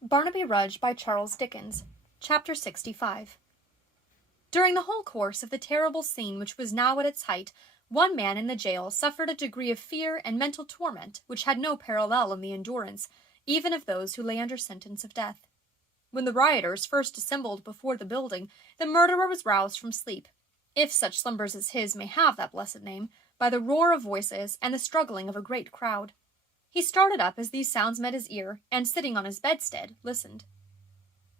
Barnaby Rudge by Charles Dickens. Chapter 65. During the whole course of the terrible scene which was now at its height, one man in the jail suffered a degree of fear and mental torment which had no parallel in the endurance, even of those who lay under sentence of death. When the rioters first assembled before the building, the murderer was roused from sleep, if such slumbers as his may have that blessed name, by the roar of voices and the struggling of a great crowd. He started up as these sounds met his ear, and sitting on his bedstead, listened.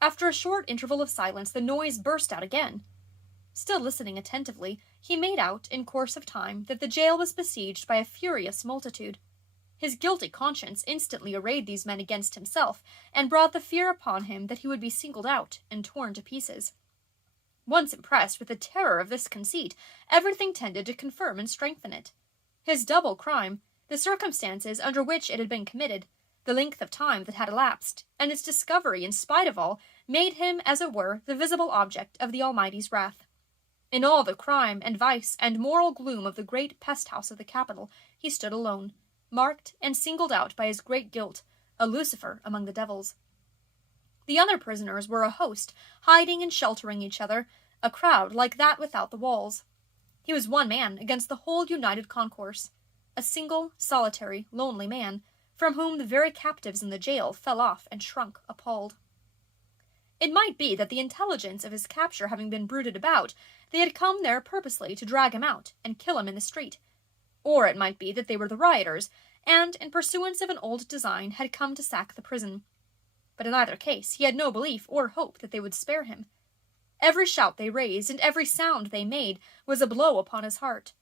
After a short interval of silence, the noise burst out again. Still listening attentively, he made out, in course of time, that the jail was besieged by a furious multitude. His guilty conscience instantly arrayed these men against himself, and brought the fear upon him that he would be singled out and torn to pieces. Once impressed with the terror of this conceit, everything tended to confirm and strengthen it. His double crime, the circumstances under which it had been committed, the length of time that had elapsed, and its discovery, in spite of all, made him, as it were, the visible object of the Almighty's wrath. In all the crime and vice and moral gloom of the great pest-house of the capital, he stood alone, marked and singled out by his great guilt, a Lucifer among the devils. The other prisoners were a host, hiding and sheltering each other, a crowd like that without the walls. He was one man against the whole united concourse, a single, solitary, lonely man, from whom the very captives in the jail fell off and shrunk appalled. It might be that the intelligence of his capture having been bruited about, they had come there purposely to drag him out and kill him in the street. Or it might be that they were the rioters, and, in pursuance of an old design, had come to sack the prison. But in either case he had no belief or hope that they would spare him. Every shout they raised, and every sound they made, was a blow upon his heart.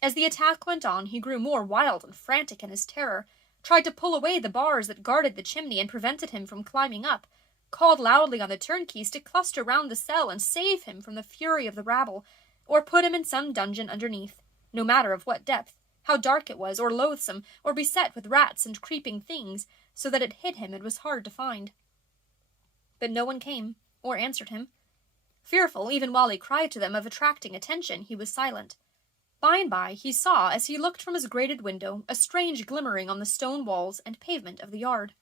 As the attack went on, he grew more wild and frantic in his terror, tried to pull away the bars that guarded the chimney and prevented him from climbing up, called loudly on the turnkeys to cluster round the cell and save him from the fury of the rabble, or put him in some dungeon underneath, no matter of what depth, how dark it was, or loathsome, or beset with rats and creeping things, so that it hid him and was hard to find. But no one came, or answered him. Fearful, even while he cried to them, of attracting attention, he was silent. By and by he saw, as he looked from his grated window, a strange glimmering on the stone walls and pavement of the yard.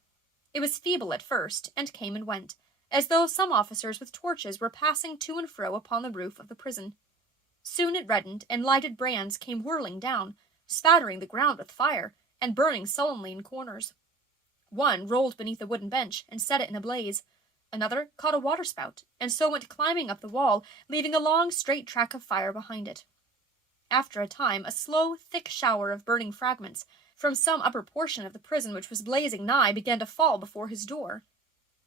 It was feeble at first, and came and went, as though some officers with torches were passing to and fro upon the roof of the prison. Soon it reddened, and lighted brands came whirling down, spattering the ground with fire, and burning sullenly in corners. One rolled beneath a wooden bench, and set it in a blaze. Another caught a waterspout, and so went climbing up the wall, leaving a long straight track of fire behind it. After a time, a slow, thick shower of burning fragments, from some upper portion of the prison which was blazing nigh, began to fall before his door.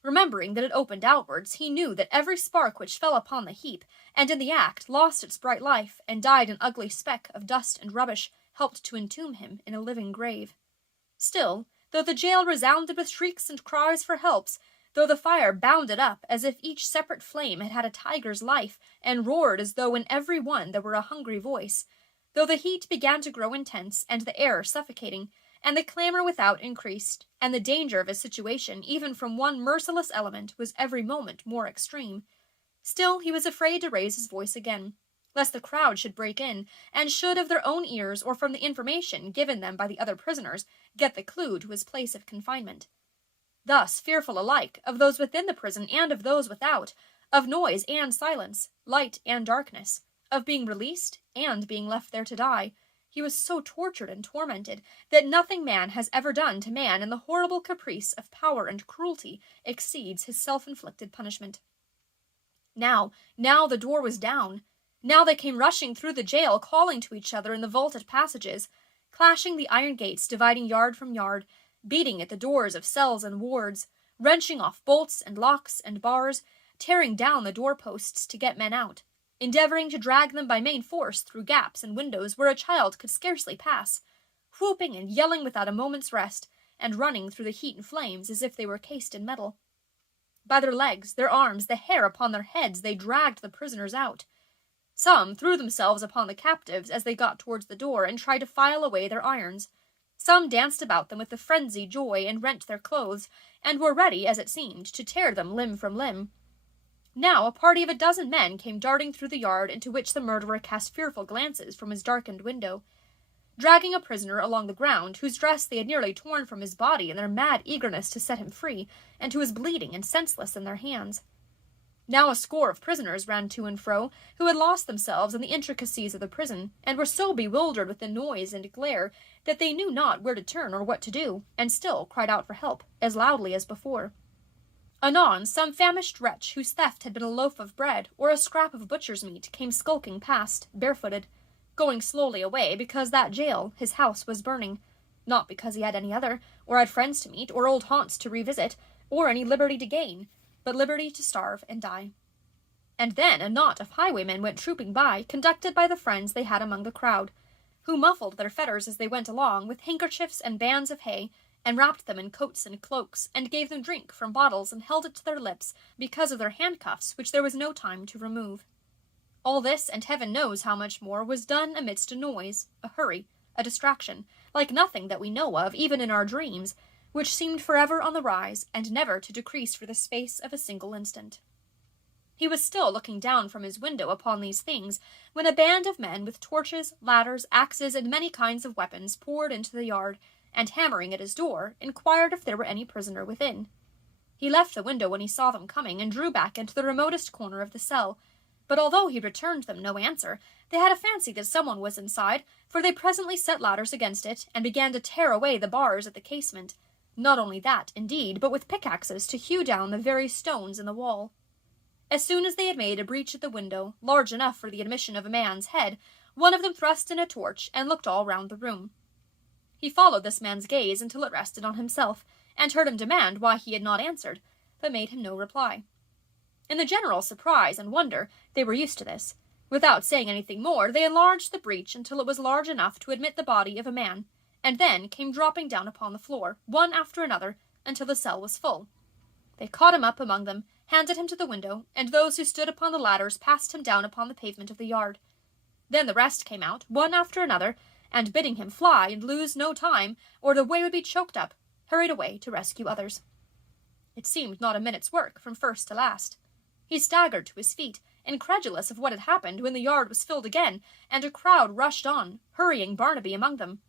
Remembering that it opened outwards, he knew that every spark which fell upon the heap, and in the act lost its bright life, and died an ugly speck of dust and rubbish, helped to entomb him in a living grave. Still, though the jail resounded with shrieks and cries for helps, though the fire bounded up as if each separate flame had had a tiger's life, and roared as though in every one there were a hungry voice, though the heat began to grow intense, and the air suffocating, and the clamour without increased, and the danger of his situation, even from one merciless element, was every moment more extreme, still he was afraid to raise his voice again, lest the crowd should break in, and should of their own ears, or from the information given them by the other prisoners, get the clue to his place of confinement. Thus, fearful alike of those within the prison and of those without, of noise and silence, light and darkness, of being released and being left there to die, he was so tortured and tormented that nothing man has ever done to man in the horrible caprice of power and cruelty exceeds his self-inflicted punishment. Now the door was down. Now they came rushing through the jail, calling to each other in the vaulted passages, clashing the iron gates dividing yard from yard, beating at the doors of cells and wards, wrenching off bolts and locks and bars, tearing down the door-posts to get men out, endeavouring to drag them by main force through gaps and windows where a child could scarcely pass, whooping and yelling without a moment's rest, and running through the heat and flames as if they were cased in metal. By their legs, their arms, the hair upon their heads, they dragged the prisoners out. Some threw themselves upon the captives as they got towards the door, and tried to file away their irons. Some danced about them with a frenzied joy, and rent their clothes, and were ready, as it seemed, to tear them limb from limb. Now a party of 12 men came darting through the yard, into which the murderer cast fearful glances from his darkened window. dragging a prisoner along the ground, whose dress they had nearly torn from his body in their mad eagerness to set him free, and who was bleeding and senseless in their hands. Now a score of prisoners ran to and fro, who had lost themselves in the intricacies of the prison, and were so bewildered with the noise and glare that they knew not where to turn or what to do, and still cried out for help, as loudly as before. Anon some famished wretch, whose theft had been a loaf of bread or a scrap of butcher's meat, came skulking past, barefooted, going slowly away, because that jail, his house, was burning, not because he had any other, or had friends to meet, or old haunts to revisit, or any liberty to gain, but liberty to starve and die. And then a knot of highwaymen went trooping by, conducted by the friends they had among the crowd, who muffled their fetters as they went along with handkerchiefs and bands of hay, and wrapped them in coats and cloaks, and gave them drink from bottles, and held it to their lips because of their handcuffs, which there was no time to remove. All this, and heaven knows how much more, was done amidst a noise, a hurry, a distraction, like nothing that we know of, even in our dreams, which seemed forever on the rise, and never to decrease for the space of a single instant. He was still looking down from his window upon these things, when a band of men with torches, ladders, axes, and many kinds of weapons poured into the yard, and hammering at his door, inquired if there were any prisoner within. He left the window when he saw them coming, and drew back into the remotest corner of the cell, but although he returned them no answer, they had a fancy that someone was inside, for they presently set ladders against it, and began to tear away the bars at the casement, not only that, indeed, but with pickaxes to hew down the very stones in the wall. As soon as they had made a breach at the window, large enough for the admission of a man's head, one of them thrust in a torch, and looked all round the room. He followed this man's gaze until it rested on himself, and heard him demand why he had not answered, but made him no reply. In the general surprise and wonder, they were used to this. Without saying anything more, they enlarged the breach until it was large enough to admit the body of a man, and then came dropping down upon the floor, one after another, until the cell was full. They caught him up among them, handed him to the window, and those who stood upon the ladders passed him down upon the pavement of the yard. Then the rest came out, one after another, and bidding him fly and lose no time, or the way would be choked up, hurried away to rescue others. It seemed not a minute's work from first to last. He staggered to his feet, incredulous of what had happened, when the yard was filled again, and a crowd rushed on, hurrying Barnaby among them.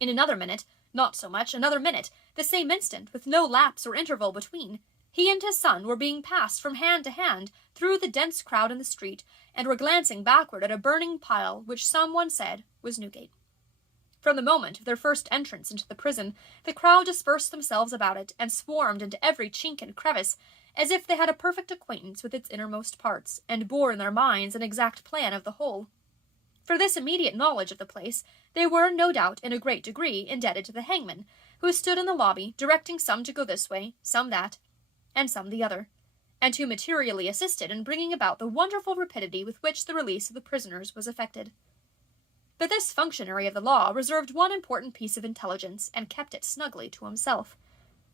In another minute, not so much, another minute, the same instant, with no lapse or interval between, he and his son were being passed from hand to hand through the dense crowd in the street, and were glancing backward at a burning pile which some one said was Newgate. From the moment of their first entrance into the prison, the crowd dispersed themselves about it, and swarmed into every chink and crevice, as if they had a perfect acquaintance with its innermost parts, and bore in their minds an exact plan of the whole. For this immediate knowledge of the place, they were, no doubt, in a great degree, indebted to the hangman, who stood in the lobby, directing some to go this way, some that, and some the other, and who materially assisted in bringing about the wonderful rapidity with which the release of the prisoners was effected. But this functionary of the law reserved one important piece of intelligence, and kept it snugly to himself.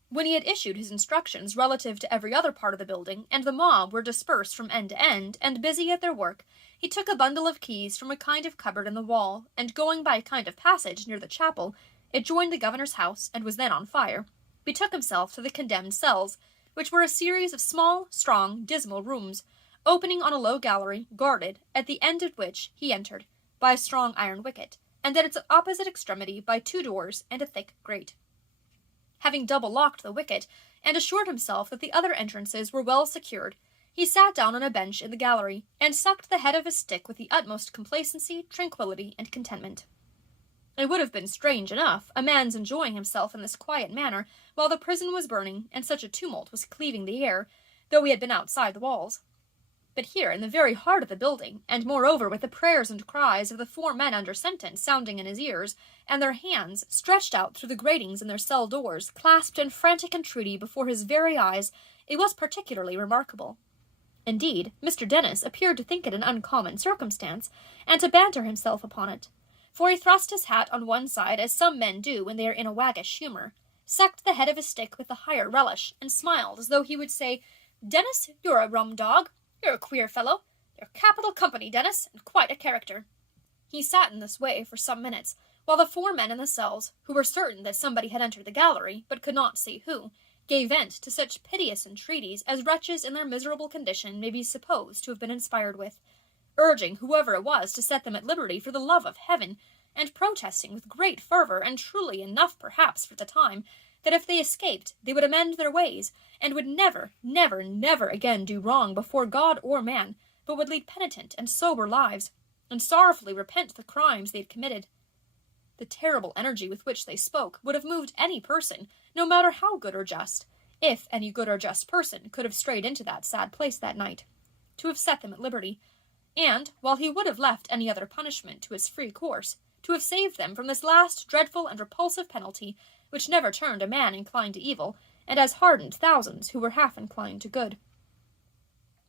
When he had issued his instructions relative to every other part of the building, and the mob were dispersed from end to end, and busy at their work, he took a bundle of keys from a kind of cupboard in the wall, and going by a kind of passage near the chapel, it joined the governor's house, and was then on fire, betook himself to the condemned cells, which were a series of small, strong, dismal rooms, opening on a low gallery, guarded, at the end of which he entered, by a strong iron wicket, and at its opposite extremity by 2 doors and a thick grate. Having double-locked the wicket, and assured himself that the other entrances were well secured, he sat down on a bench in the gallery, and sucked the head of his stick with the utmost complacency, tranquillity, and contentment. It would have been strange enough, a man's enjoying himself in this quiet manner, while the prison was burning, and such a tumult was cleaving the air, though he had been outside the walls. But here, in the very heart of the building, and moreover with the prayers and cries of the 4 men under sentence sounding in his ears, and their hands, stretched out through the gratings in their cell doors, clasped in frantic entreaty before his very eyes, it was particularly remarkable. Indeed, Mr. Dennis appeared to think it an uncommon circumstance, and to banter himself upon it, for he thrust his hat on one side as some men do when they are in a waggish humour, sucked the head of his stick with the higher relish, and smiled as though he would say, "Dennis, you're a rum dog. You're a queer fellow. You're capital company, Dennis, and quite a character." He sat in this way for some minutes, while the 4 men in the cells, who were certain that somebody had entered the gallery, but could not see who, gave vent to such piteous entreaties as wretches in their miserable condition may be supposed to have been inspired with, urging whoever it was to set them at liberty for the love of heaven, and protesting with great fervour, and truly enough perhaps for the time, that if they escaped they would amend their ways, and would never, never, never again do wrong before God or man, but would lead penitent and sober lives, and sorrowfully repent the crimes they had committed. The terrible energy with which they spoke would have moved any person, no matter how good or just, if any good or just person could have strayed into that sad place that night, to have set them at liberty, and, while he would have left any other punishment to his free course, to have saved them from this last dreadful and repulsive penalty, which never turned a man inclined to evil, and has hardened thousands who were half inclined to good.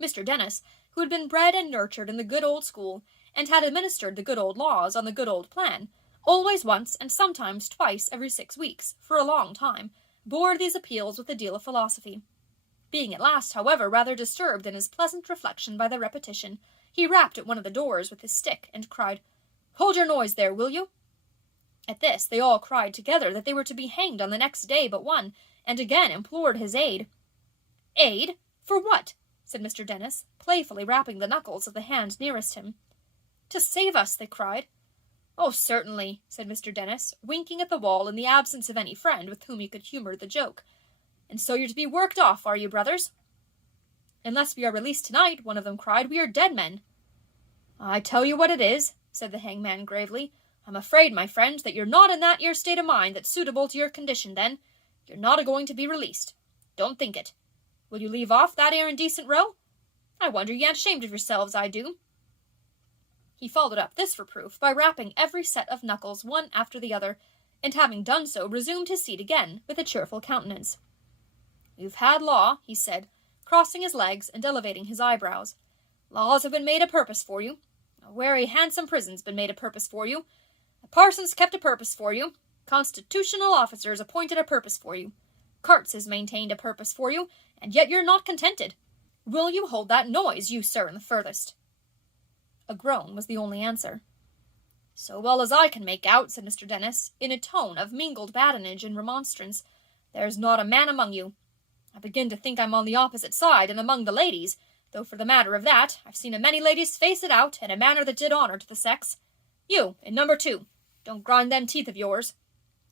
Mr. Dennis, who had been bred and nurtured in the good old school, and had administered the good old laws on the good old plan, always once and sometimes twice every 6 weeks, for a long time, bore these appeals with a deal of philosophy. Being at last, however, rather disturbed in his pleasant reflection by the repetition, he rapped at one of the doors with his stick, and cried, "Hold your noise there, will you?" At this they all cried together that they were to be hanged on the next day but one, and again implored his aid. "Aid? For what?" said Mr. Dennis, playfully rapping the knuckles of the hand nearest him. "To save us," they cried. "Oh, certainly," said Mr. Dennis, winking at the wall in the absence of any friend with whom he could humour the joke. "And so you're to be worked off, are you, brothers?" "Unless we are released tonight," one of them cried, "we are dead men." "I tell you what it is," said the hangman gravely, "I'm afraid, my friends, that you're not in that 'ere state of mind that's suitable to your condition, then. You're not a-going to be released. Don't think it. Will you leave off that 'ere indecent row? I wonder you ain't ashamed of yourselves, I do." He followed up this reproof by rapping every set of knuckles one after the other, and having done so, resumed his seat again with a cheerful countenance. "You've had law," he said, crossing his legs and elevating his eyebrows. "Laws have been made a purpose for you. A werry handsome prison's been made a purpose for you. A parson's kept a purpose for you. Constitutional officers appointed a purpose for you. Carts has maintained a purpose for you, and yet you're not contented. Will you hold that noise, you sir in the furthest?" A groan was the only answer. "So well as I can make out," said Mr. Dennis, in a tone of mingled badinage and remonstrance, "there's not a man among you. I begin to think I'm on the opposite side, and among the ladies, though for the matter of that, I've seen a many ladies face it out in a manner that did honour to the sex. You, in number 2, don't grind them teeth of yours.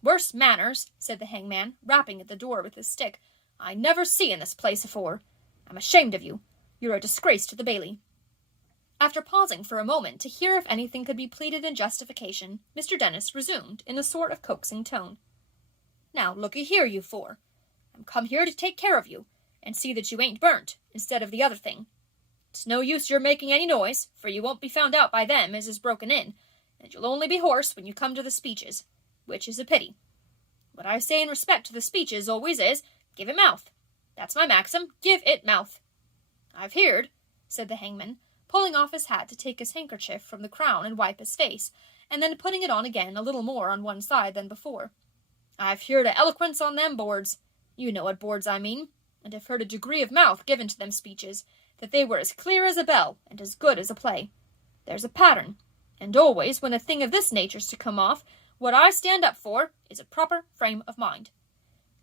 Worse manners," said the hangman, rapping at the door with his stick, "I never see in this place afore. I'm ashamed of you. You're a disgrace to the bailey." After pausing for a moment to hear if anything could be pleaded in justification, Mr. Dennis resumed in a sort of coaxing tone. "Now, look'ee here, you four. I'm come here to take care of you, and see that you ain't burnt, instead of the other thing. It's no use your making any noise, for you won't be found out by them as is broken in, and you'll only be hoarse when you come to the speeches, which is a pity. What I say in respect to the speeches always is, give it mouth. That's my maxim, give it mouth. I've heard," said the hangman, pulling off his hat to take his handkerchief from the crown and wipe his face, and then putting it on again a little more on one side than before. "I've heard a eloquence on them boards. You know what boards I mean, and have heard a degree of mouth given to them speeches, that they were as clear as a bell, and as good as a play. There's a pattern, and always, when a thing of this nature's to come off, what I stand up for is a proper frame of mind.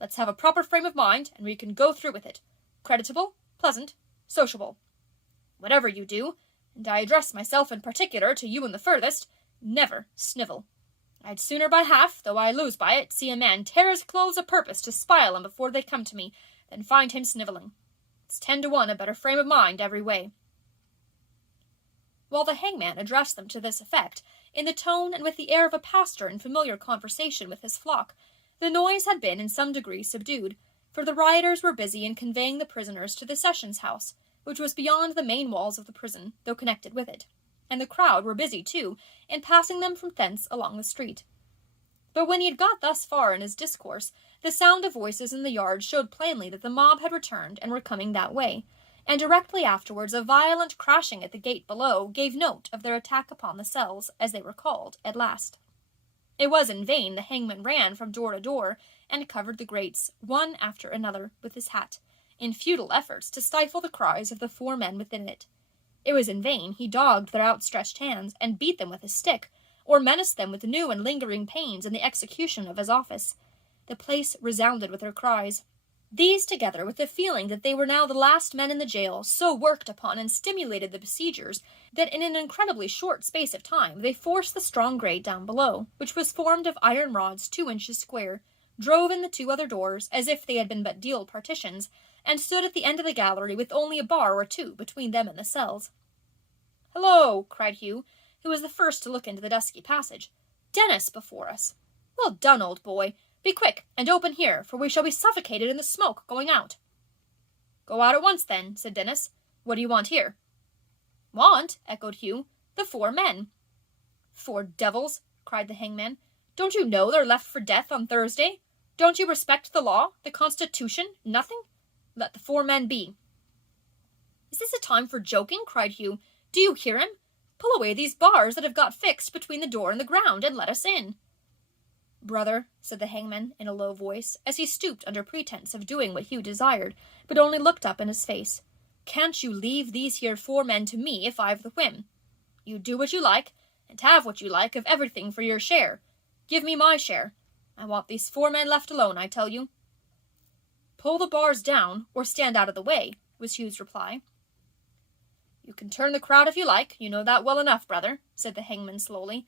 Let's have a proper frame of mind, and we can go through with it. Creditable, pleasant, sociable. Whatever you do, and I address myself in particular to you in the furthest, never snivel. I'd sooner by half, though I lose by it, see a man tear his clothes a purpose to spile 'em before they come to me, than find him snivelling. It's 10 to 1 a better frame of mind every way." While the hangman addressed them to this effect, in the tone and with the air of a pastor in familiar conversation with his flock, the noise had been in some degree subdued, for the rioters were busy in conveying the prisoners to the sessions house, which was beyond the main walls of the prison, though connected with it, and the crowd were busy, too, in passing them from thence along the street. But when he had got thus far in his discourse, the sound of voices in the yard showed plainly that the mob had returned and were coming that way, and directly afterwards a violent crashing at the gate below gave note of their attack upon the cells, as they were called, at last. It was in vain the hangman ran from door to door, and covered the grates, one after another, with his hat, in futile efforts to stifle the cries of the 4 men within it. It was in vain he dogged their outstretched hands, and beat them with his stick, or menaced them with new and lingering pains in the execution of his office. The place resounded with their cries. These, together with the feeling that they were now the last men in the jail, so worked upon and stimulated the besiegers that in an incredibly short space of time they forced the strong grate down below, which was formed of iron rods 2 inches square, drove in the 2 other doors as if they had been but deal partitions, and stood at the end of the gallery with only a bar or two between them and the cells. "Hello!" cried Hugh, who was the first to look into the dusky passage. "Dennis before us! Well done, old boy! Be quick, and open here, for we shall be suffocated in the smoke going out." "Go out at once, then," said Dennis. "What do you want here?" "Want?" echoed Hugh. "The 4 men." "4 devils!" cried the hangman. "Don't you know they're left for death on Thursday? Don't you respect the law, the Constitution, nothing? Let the 4 men be." "Is this a time for joking?" cried Hugh. "Do you hear him? Pull away these bars that have got fixed between the door and the ground, and let us in." "Brother," said the hangman in a low voice, as he stooped under pretence of doing what Hugh desired, but only looked up in his face, "can't you leave these here 4 men to me if I've the whim? You do what you like, and have what you like of everything for your share. Give me my share. I want these 4 men left alone, I tell you." "Pull the bars down, or stand out of the way," was Hugh's reply. "You can turn the crowd if you like, you know that well enough, brother," said the hangman slowly.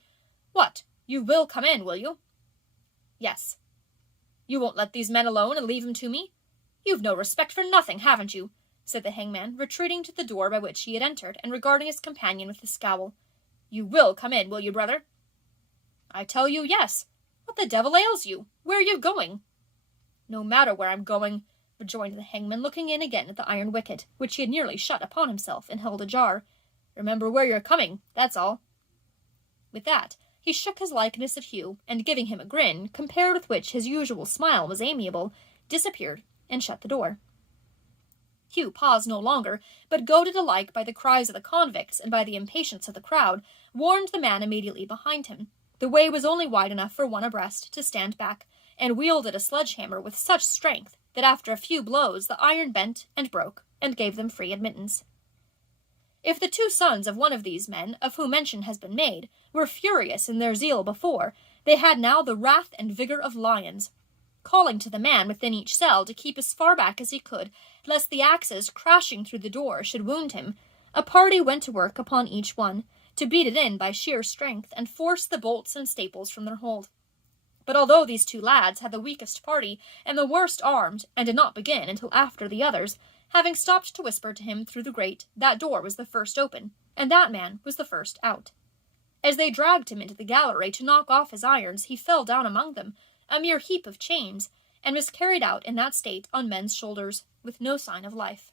"What, you will come in, will you?" "Yes." "You won't let these men alone and leave them to me? You've no respect for nothing, haven't you?" said the hangman, retreating to the door by which he had entered, and regarding his companion with a scowl. "You will come in, will you, brother?" "I tell you, yes. What the devil ails you? Where are you going?" "No matter where I'm going," rejoined the hangman, looking in again at the iron wicket, which he had nearly shut upon himself and held ajar. "Remember where you're coming, that's all." With that, he shook his likeness at Hugh, and giving him a grin, compared with which his usual smile was amiable, disappeared, and shut the door. Hugh paused no longer, but, goaded alike by the cries of the convicts and by the impatience of the crowd, warned the man immediately behind him. The way was only wide enough for one abreast to stand back, and wielded a sledge-hammer with such strength that after a few blows the iron bent and broke, and gave them free admittance. If the 2 sons of one of these men, of whom mention has been made, were furious in their zeal before, they had now the wrath and vigor of lions. Calling to the man within each cell to keep as far back as he could, lest the axes crashing through the door should wound him, a party went to work upon each one, to beat it in by sheer strength, and force the bolts and staples from their hold. But although these 2 lads had the weakest party and the worst armed, and did not begin until after the others, having stopped to whisper to him through the grate, that door was the first open, and that man was the first out. As they dragged him into the gallery to knock off his irons, he fell down among them, a mere heap of chains, and was carried out in that state on men's shoulders, with no sign of life.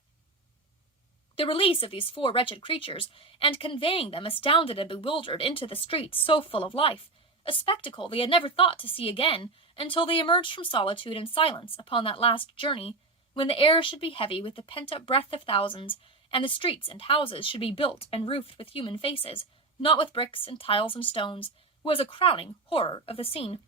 The release of these 4 wretched creatures, and conveying them astounded and bewildered into the streets so full of life, a spectacle they had never thought to see again, until they emerged from solitude and silence upon that last journey, when the air should be heavy with the pent-up breath of thousands, and the streets and houses should be built and roofed with human faces, not with bricks and tiles and stones, was a crowning horror of the scene.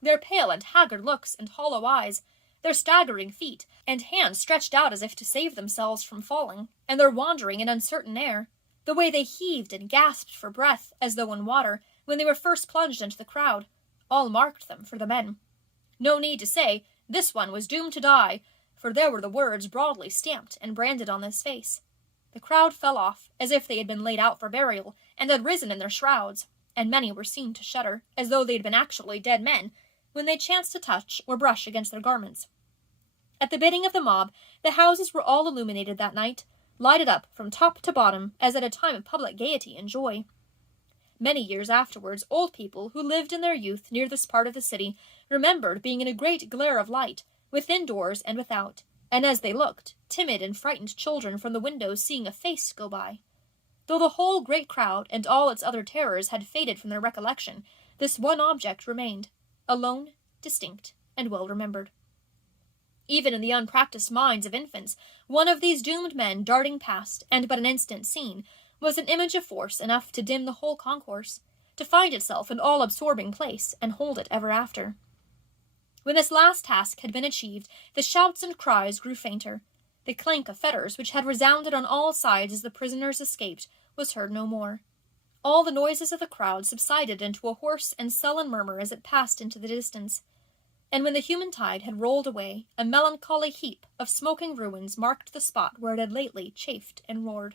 Their pale and haggard looks and hollow eyes, their staggering feet, and hands stretched out as if to save themselves from falling, and their wandering and uncertain air, the way they heaved and gasped for breath, as though in water, when they were first plunged into the crowd, all marked them for the men. No need to say, this one was doomed to die, for there were the words broadly stamped and branded on his face. The crowd fell off, as if they had been laid out for burial, and had risen in their shrouds, and many were seen to shudder, as though they had been actually dead men, when they chanced to touch or brush against their garments. At the bidding of the mob, the houses were all illuminated that night, lighted up from top to bottom, as at a time of public gaiety and joy. Many years afterwards, old people who lived in their youth near this part of the city remembered being in a great glare of light, within doors and without, and as they looked, timid and frightened children from the windows seeing a face go by. Though the whole great crowd and all its other terrors had faded from their recollection, this one object remained, alone, distinct, and well remembered. Even in the unpractised minds of infants, one of these doomed men darting past, and but an instant seen, was an image of force enough to dim the whole concourse, to find itself an all-absorbing place, and hold it ever after. When this last task had been achieved, the shouts and cries grew fainter. The clank of fetters, which had resounded on all sides as the prisoners escaped, was heard no more. All the noises of the crowd subsided into a hoarse and sullen murmur as it passed into the distance. and when the human tide had rolled away, a melancholy heap of smoking ruins marked the spot where it had lately chafed and roared.